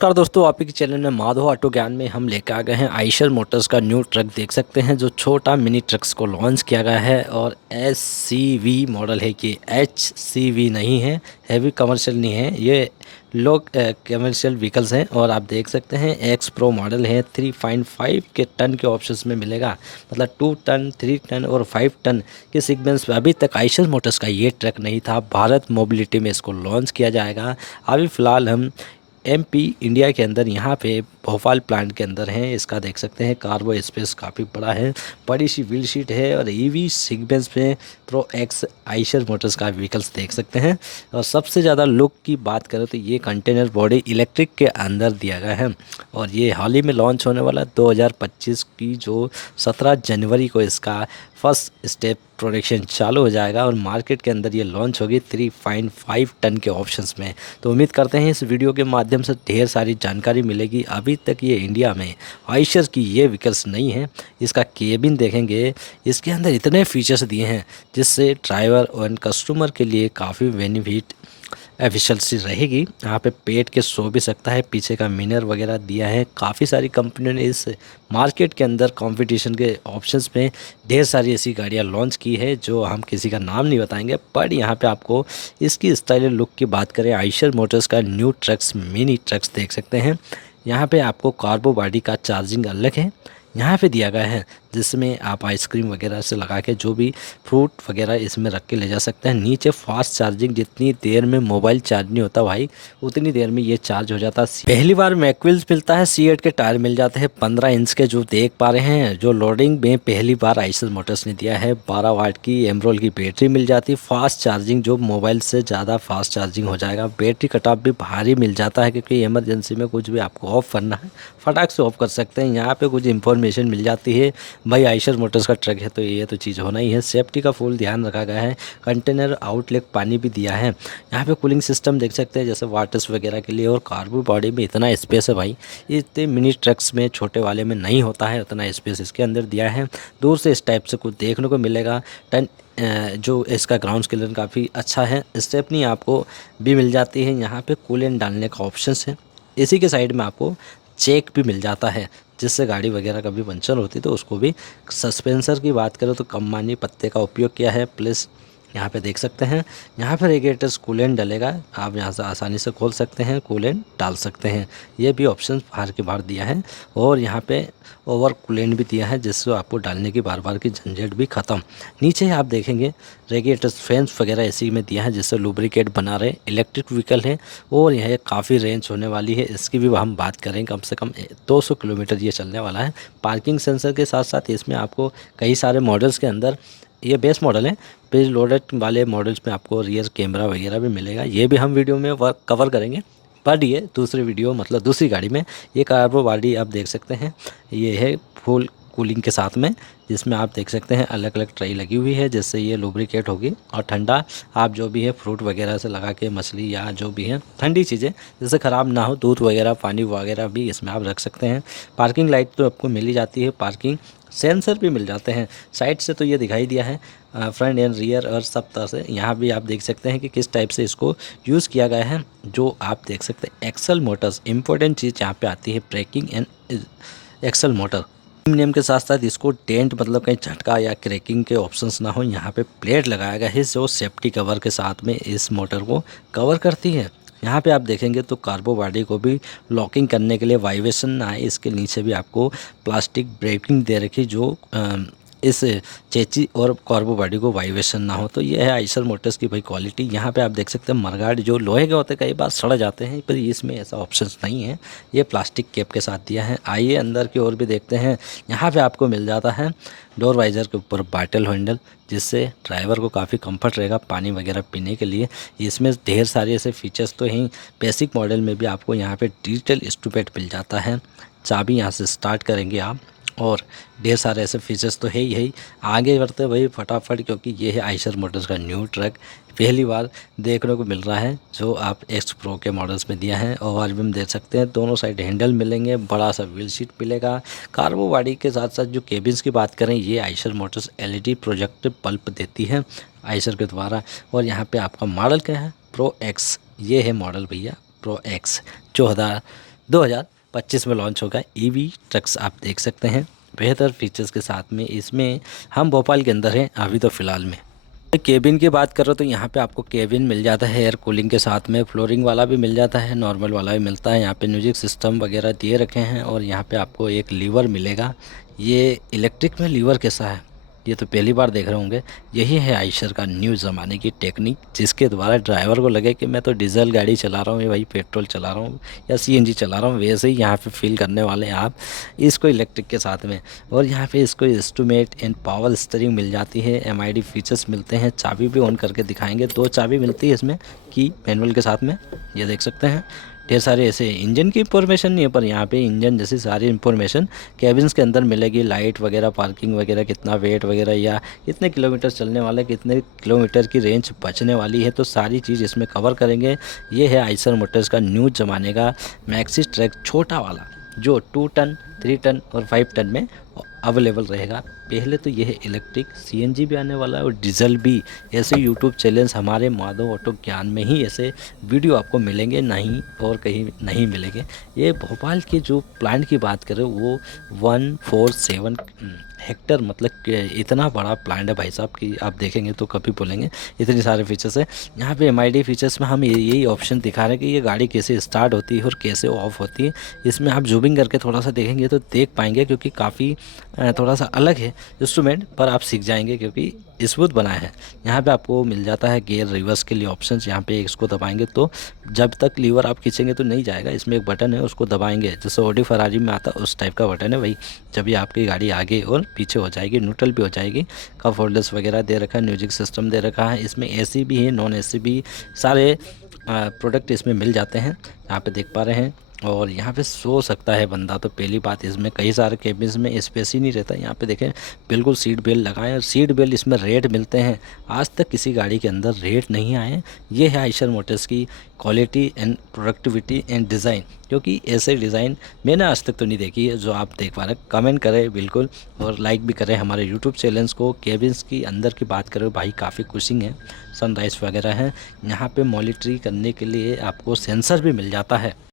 नमस्कार दोस्तों, आप ही के चैनल में माधव ऑटो ज्ञान में हम लेकर आ गए हैं आइशर मोटर्स का न्यू ट्रक। देख सकते हैं जो छोटा मिनी ट्रक्स को लॉन्च किया गया है और SCV मॉडल है कि HCV नहीं है, हैवी कमर्शियल नहीं है, ये लोग कमर्शियल व्हीकल्स हैं। और आप देख सकते हैं एक्स प्रो मॉडल है, 3.5 के टन के ऑप्शंस में मिलेगा, मतलब 2 टन 3 टन और 5 टन के सीक्वेंस में। अभी तक आइशर मोटर्स का ये ट्रक नहीं था, भारत मोबिलिटी में इसको लॉन्च किया जाएगा। अभी फ़िलहाल हम MP इंडिया के अंदर यहाँ पे भोपाल प्लांट के अंदर हैं। इसका देख सकते हैं कार्गो स्पेस काफ़ी बड़ा है, बड़ी सी व्हील शीट है और EV सीक्वेंस में प्रो एक्स आइशर मोटर्स का व्हीकल्स देख सकते हैं। और सबसे ज़्यादा लुक की बात करें तो ये कंटेनर बॉडी इलेक्ट्रिक के अंदर दिया गया है और ये हाल ही में लॉन्च होने वाला 2025 की जो 17 जनवरी को इसका फर्स्ट स्टेप प्रोडक्शन चालू हो जाएगा और मार्केट के अंदर ये लॉन्च होगी 3.5 टन के ऑप्शंस में। तो उम्मीद करते हैं इस वीडियो के माध्यम से ढेर सारी जानकारी मिलेगी। अभी तक ये इंडिया में आइशर की ये व्हीकल्स नहीं है। इसका केबिन देखेंगे, इसके अंदर इतने फीचर्स दिए हैं जिससे ड्राइवर और कस्टमर के लिए काफ़ी बेनिफिट एफिशिएंसी रहेगी। यहाँ पे पेट के सो भी सकता है, पीछे का मिरर वगैरह दिया है। काफ़ी सारी कंपनियों ने इस मार्केट के अंदर कंपटीशन के ऑप्शंस में ढेर सारी ऐसी गाड़ियाँ लॉन्च की है जो हम किसी का नाम नहीं बताएंगे। पर यहाँ पे आपको इसकी स्टाइल लुक की बात करें, आइशर मोटर्स का न्यू ट्रक्स मिनी ट्रक्स देख सकते हैं। यहाँ पे आपको कार्बो बॉडी का चार्जिंग अलग है यहाँ पे दिया गया है, जिसमें आप आइसक्रीम वगैरह से लगा के जो भी फ्रूट वगैरह इसमें रख के ले जा सकते हैं। नीचे फास्ट चार्जिंग, जितनी देर में मोबाइल चार्ज नहीं होता भाई उतनी देर में ये चार्ज हो जाता है। पहली बार मैकविल्स मिलता है, C8 के टायर मिल जाते हैं 15 इंच के जो देख पा रहे हैं। जो लोडिंग में पहली बार आइशर मोटर्स ने दिया है, 12 वाट की एमरोल की बैटरी मिल जाती है। फास्ट चार्जिंग, जो मोबाइल से ज़्यादा फास्ट चार्जिंग हो जाएगा। बैटरी कट ऑफ भी भारी मिल जाता है क्योंकि इमरजेंसी में कुछ भी आपको ऑफ करना है फटाक से ऑफ कर सकते हैं। यहाँ पे कुछ इंफॉर्मेशन मिल जाती है, भाई आइशर मोटर्स का ट्रक है तो ये तो चीज़ होना ही है। सेफ्टी का फुल ध्यान रखा गया है। कंटेनर आउटलेट पानी भी दिया है। यहाँ पे कूलिंग सिस्टम देख सकते हैं जैसे वाटर्स वगैरह के लिए। और कार्गो बॉडी में इतना स्पेस है भाई, इतने मिनी ट्रक्स में छोटे वाले में नहीं होता है उतना स्पेस इसके अंदर दिया है। दूर से इस टाइप से कुछ देखने को मिलेगा। जो इसका ग्राउंड क्लियरेंस काफ़ी अच्छा है। स्टेपनी आपको भी मिल जाती है। यहाँ पे कूलेंट डालने का ऑप्शन है। इसी के साइड में आपको चेक भी मिल जाता है, जिससे गाड़ी वगैरह कभी पंचर होती तो उसको भी। सस्पेंसर की बात करें तो कम्बानी पत्ते का उपयोग किया है। प्लस यहाँ पे देख सकते हैं, यहाँ पर रेगुलेटर्स कूलेंट डलेगा, आप यहाँ से आसानी से खोल सकते हैं, कूलेंट डाल सकते हैं। ये भी ऑप्शन बाहर के बाहर दिया है। और यहाँ पे ओवर कूलेंट भी दिया है, जिससे आपको डालने की बार बार की झंझट भी ख़त्म। नीचे आप देखेंगे रेगुलेटर्स फैंस वगैरह इसी में दिया है, जिससे लुब्रिकेट बना रहे। इलेक्ट्रिक व्हीकल है और यह काफ़ी रेंज होने वाली है। इसकी भी हम बात करें, कम से कम 200 किलोमीटर ये चलने वाला है। पार्किंग सेंसर के साथ साथ इसमें आपको कई सारे मॉडल्स के अंदर, ये बेस मॉडल है, पेज लोडेड वाले मॉडल्स में आपको रियर कैमरा वगैरह भी मिलेगा। ये भी हम वीडियो में कवर करेंगे। पर ये दूसरी वीडियो मतलब दूसरी गाड़ी में ये कार्बो बॉडी आप देख सकते हैं, ये है फुल कूलिंग के साथ में, जिसमें आप देख सकते हैं अलग अलग ट्रे लगी हुई है, जिससे ये लुब्रिकेट होगी। और ठंडा आप जो भी है फ्रूट वगैरह से लगा के, मछली या जो भी है ठंडी चीज़ें जिससे ख़राब ना हो, दूध वगैरह पानी वगैरह भी इसमें आप रख सकते हैं। पार्किंग लाइट तो आपको मिल ही जाती है, पार्किंग सेंसर भी मिल जाते हैं। साइड से तो ये दिखाई दिया है, फ्रंट एंड रियर और सब तरह से। यहाँ भी आप देख सकते हैं कि किस टाइप से इसको यूज़ किया गया है। जो आप देख सकते हैं एक्सल मोटर्स, इंपॉर्टेंट चीज़ यहाँ पे आती है, braking and axle motor. Name के साथ साथ इसको डेंट मतलब कहीं झटका या क्रैकिंग के ऑप्शंस ना हो, यहाँ पे प्लेट लगाया गया है जो सेफ्टी कवर के साथ में इस मोटर को कवर करती है। यहाँ पे आप देखेंगे तो कार्बो बॉडी को भी लॉकिंग करने के लिए, वाइब्रेशन ना आए इसके नीचे भी आपको प्लास्टिक ब्रेकिंग दे रखी, जो इस चेची और कार्बो बॉडी को वाइब्रेशन ना हो। तो ये है आइशर मोटर्स की भाई क्वालिटी। यहाँ पे आप देख सकते हैं मरगार्ड जो लोहे के होते हैं कई बार सड़ जाते हैं, पर इसमें ऐसा ऑप्शन नहीं है, ये प्लास्टिक कैप के साथ दिया है। आइए अंदर की ओर भी देखते हैं। यहाँ पे आपको मिल जाता है डोर वाइजर के ऊपर बाटल हैंडल, जिससे ड्राइवर को काफ़ी कंफर्ट रहेगा पानी वगैरह पीने के लिए। इसमें ढेर सारे ऐसे फीचर्स तो हैं। बेसिक मॉडल में भी आपको यहाँ पे डिजिटल स्टूपेट मिल जाता है, चाबी यहाँ से स्टार्ट करेंगे आप। और ढेर सारे ऐसे फीचर्स तो है ही। आगे बढ़ते भाई फटाफट, क्योंकि ये है आइशर मोटर्स का न्यू ट्रक, पहली बार देखने को मिल रहा है जो आप एक्स प्रो के मॉडल्स में दिया है। और आज भी हम देख सकते हैं दोनों साइड हैंडल मिलेंगे, बड़ा सा व्हील शीट मिलेगा। कार्बो बॉडी के साथ साथ जो केबिन्स की बात करें, ये Eicher Motors LED projective bulb देती है आइशर के द्वारा। और यहाँ पे आपका मॉडल क्या है, प्रो एक्स, ये है मॉडल भैया, प्रो एक्स 14 2025 में लॉन्च होगा ईवी ट्रक्स आप देख सकते हैं बेहतर फीचर्स के साथ में। इसमें हम भोपाल के अंदर हैं अभी तो फ़िलहाल में। केबिन की बात करो तो यहाँ पे आपको केबिन मिल जाता है एयर कूलिंग के साथ में, फ्लोरिंग वाला भी मिल जाता है, नॉर्मल वाला भी मिलता है। यहाँ पे म्यूजिक सिस्टम वगैरह दिए रखे हैं और यहाँ पे आपको एक लीवर मिलेगा। ये इलेक्ट्रिक में लीवर कैसा है, ये तो पहली बार देख रहे होंगे। यही है आइशर का न्यू ज़माने की टेक्निक, जिसके द्वारा ड्राइवर को लगे कि मैं तो डीजल गाड़ी चला रहा हूँ या भाई पेट्रोल चला रहा हूँ या सीएनजी चला रहा हूँ, वैसे ही यहाँ पे फील करने वाले हैं आप इसको इलेक्ट्रिक के साथ में। और यहाँ पे इसको इंस्ट्रूमेंट एंड पावर स्टीयरिंग मिल जाती है, एमआईडी फीचर्स मिलते हैं। चाबी भी ऑन करके दिखाएंगे, 2 चाबी मिलती है इसमें की मैनुअल के साथ में, ये देख सकते हैं। ढेर सारे ऐसे इंजन की इंफॉर्मेशन नहीं है पर यहाँ पे इंजन जैसी सारी इंफॉर्मेशन कैबिन्स के अंदर मिलेगी। लाइट वगैरह, पार्किंग वगैरह, कितना वेट वगैरह या कितने किलोमीटर चलने वाला, कितने किलोमीटर की रेंज बचने वाली है, तो सारी चीज़ इसमें कवर करेंगे। ये है आइशर मोटर्स का न्यू ज़माने का मैक्सी ट्रक छोटा वाला, जो 2 टन, 3 टन और 5 टन में अवेलेबल रहेगा। पहले तो यह इलेक्ट्रिक, सीएनजी भी आने वाला है और डीजल भी। ऐसे यूट्यूब चैनल्स हमारे माधव ऑटो ज्ञान में ही ऐसे वीडियो आपको मिलेंगे, नहीं और कहीं नहीं मिलेंगे। ये भोपाल के जो प्लांट की बात करें वो 147 हेक्टर, मतलब कि इतना बड़ा प्लांट है भाई साहब कि आप देखेंगे तो कभी बोलेंगे इतने सारे फीचर्स है। यहाँ पे एमआईडी फीचर्स में हम यही ऑप्शन दिखा रहे हैं कि ये गाड़ी कैसे स्टार्ट होती है और कैसे ऑफ होती है। इसमें आप जूमिंग करके थोड़ा सा देखेंगे तो देख पाएंगे, क्योंकि काफ़ी थोड़ा सा अलग है इंस्ट्रूमेंट, पर आप सीख जाएंगे क्योंकि स्मूथ बनाया है। यहाँ पे आपको मिल जाता है गियर रिवर्स के लिए ऑप्शंस। यहाँ पे इसको दबाएंगे तो जब तक लीवर आप खींचेंगे तो नहीं जाएगा, इसमें एक बटन है उसको दबाएंगे, जैसे ऑडी फरारी में आता है उस टाइप का बटन है वही। जब ये आपकी गाड़ी आगे और पीछे हो जाएगी, न्यूट्रल भी हो जाएगी। कप होल्डर्स वगैरह दे रखा है, म्यूजिक सिस्टम दे रखा है। इसमें एसी भी है, नॉन एसी भी, सारे प्रोडक्ट इसमें मिल जाते हैं, यहाँ पे देख पा रहे हैं। और यहाँ पे सो सकता है बंदा, तो पहली बात इसमें कई सारे केबिन्स में स्पेस ही नहीं रहता। यहाँ पे देखें बिल्कुल सीट बेल्ट लगाएं, और सीट बेल्ट इसमें रेट मिलते हैं। आज तक किसी गाड़ी के अंदर रेट नहीं आए। ये है आइशर मोटर्स की quality and productivity and design, क्योंकि ऐसे डिज़ाइन मैंने आज तक तो नहीं देखी है जो आप देख पा रहे हैं। कमेंट करें बिल्कुल और लाइक भी करें हमारे यूट्यूब चैनल्स को। केबिन्स की अंदर की बात करें भाई काफ़ी कुशिंग है, सनराइज़ वगैरह है। यहाँ पे मॉनिटरी करने के लिए आपको सेंसर भी मिल जाता है।